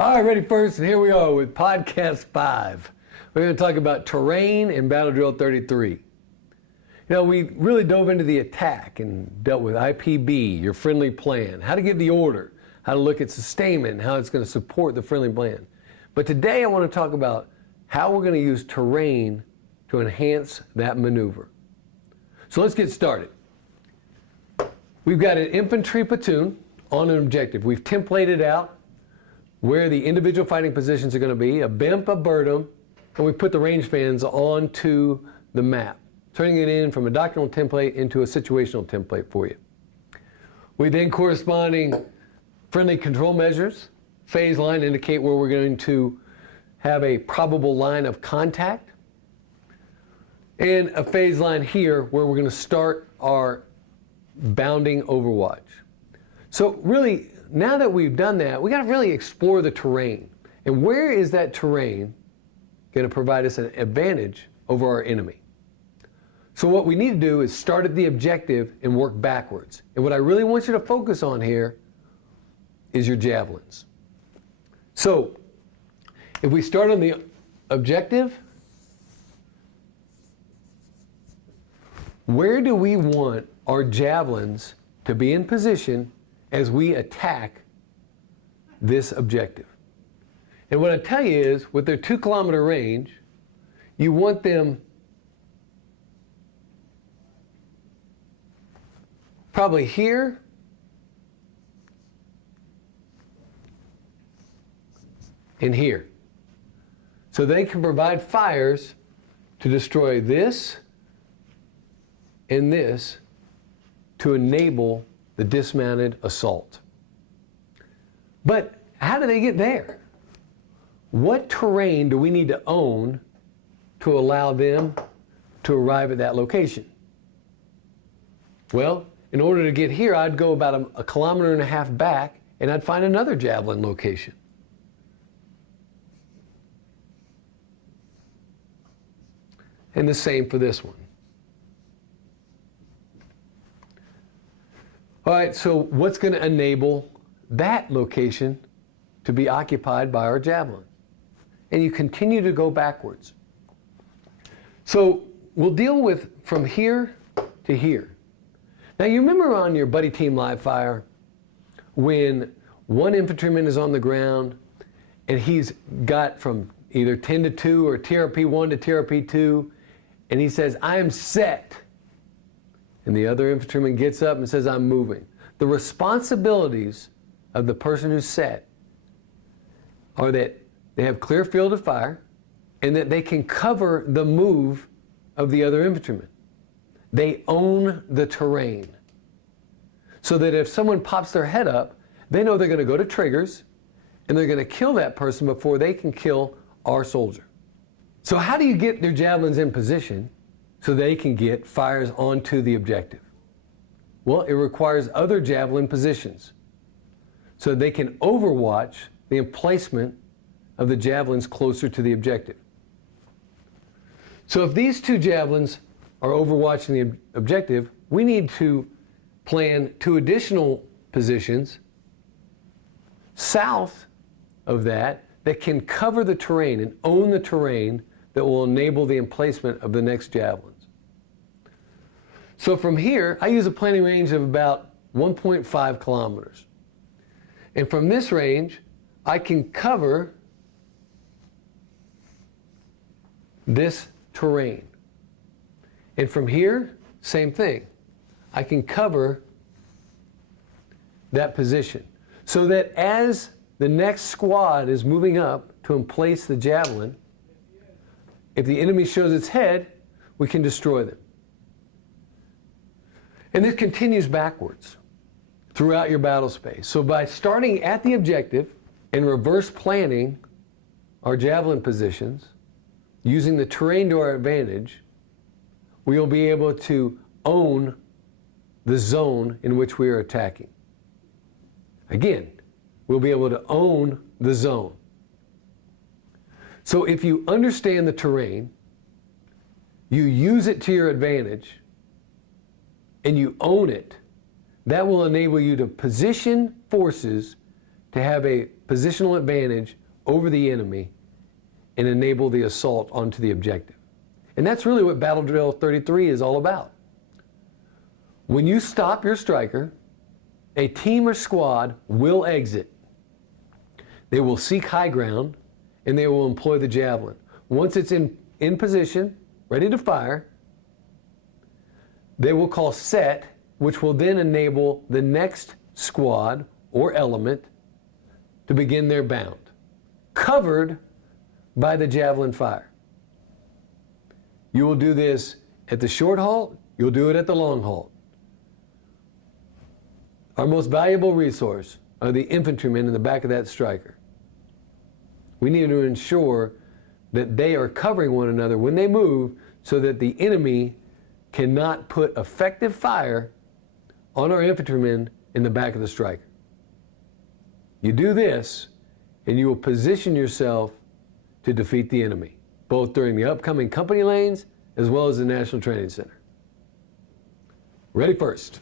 All right, ready first, and here we are with podcast 5. We're going to talk about terrain in Battle Drill 33. You know, we really dove into the attack and dealt with IPB, your friendly plan, how to give the order, how to look at sustainment, and how it's going to support the friendly plan. But today I want to talk about how we're going to use terrain to enhance that maneuver. So let's get started. We've got an infantry platoon on an objective. We've templated out where the individual fighting positions are going to be, a BIMP, a BIRDM, and we put the range fans onto the map, turning it in from a doctrinal template into a situational template for you. We then corresponding friendly control measures, phase line indicate where we're going to have a probable line of contact, and a phase line here where we're going to start our bounding overwatch. So really, now that we've done that, we got to really explore the terrain. And where is that terrain going to provide us an advantage over our enemy? So what we need to do is start at the objective and work backwards. And what I really want you to focus on here is your javelins. So if we start on the objective, where do we want our javelins to be in position as we attack this objective? And what I tell you is, with their 2-kilometer range, you want them probably here and here. So they can provide fires to destroy this and this to enable the dismounted assault. But how do they get there? What terrain do we need to own to allow them to arrive at that location? Well, in order to get here, I'd go about a 1.5 kilometers back, and I'd find another javelin location. And the same for this one. All right, so what's going to enable that location to be occupied by our javelin? And you continue to go backwards. So we'll deal with from here to here. Now you remember on your buddy team live fire when one infantryman is on the ground and he's got from either 10 to 2 or TRP 1 to TRP 2, and he says, "I am set." And the other infantryman gets up and says, "I'm moving." The responsibilities of the person who's set are that they have clear field of fire and that they can cover the move of the other infantryman. They own the terrain. So that if someone pops their head up, they know they're going to go to triggers and they're going to kill that person before they can kill our soldier. So how do you get their javelins in position so they can get fires onto the objective? Well, it requires other javelin positions so they can overwatch the emplacement of the javelins closer to the objective. So if these 2 javelins are overwatching the objective, we need to plan 2 additional positions south of that can cover the terrain and own the terrain that will enable the emplacement of the next javelins. So from here, I use a planning range of about 1.5 kilometers. And from this range, I can cover this terrain. And from here, same thing. I can cover that position. So that as the next squad is moving up to emplace the javelin, if the enemy shows its head, we can destroy them. And this continues backwards throughout your battle space. So by starting at the objective and reverse planning our javelin positions, using the terrain to our advantage, we will be able to own the zone in which we are attacking. Again, we'll be able to own the zone. So if you understand the terrain, you use it to your advantage, and you own it, that will enable you to position forces to have a positional advantage over the enemy and enable the assault onto the objective. And that's really what Battle Drill 33 is all about. When you stop your striker, a team or squad will exit. They will seek high ground and they will employ the javelin. Once it's in position, ready to fire, they will call set, which will then enable the next squad or element to begin their bound, covered by the javelin fire. You will do this at the short halt, you'll do it at the long halt. Our most valuable resource are the infantrymen in the back of that striker. We need to ensure that they are covering one another when they move so that the enemy cannot put effective fire on our infantrymen in the back of the striker. You do this, and you will position yourself to defeat the enemy, both during the upcoming company lanes as well as the National Training Center. Ready first.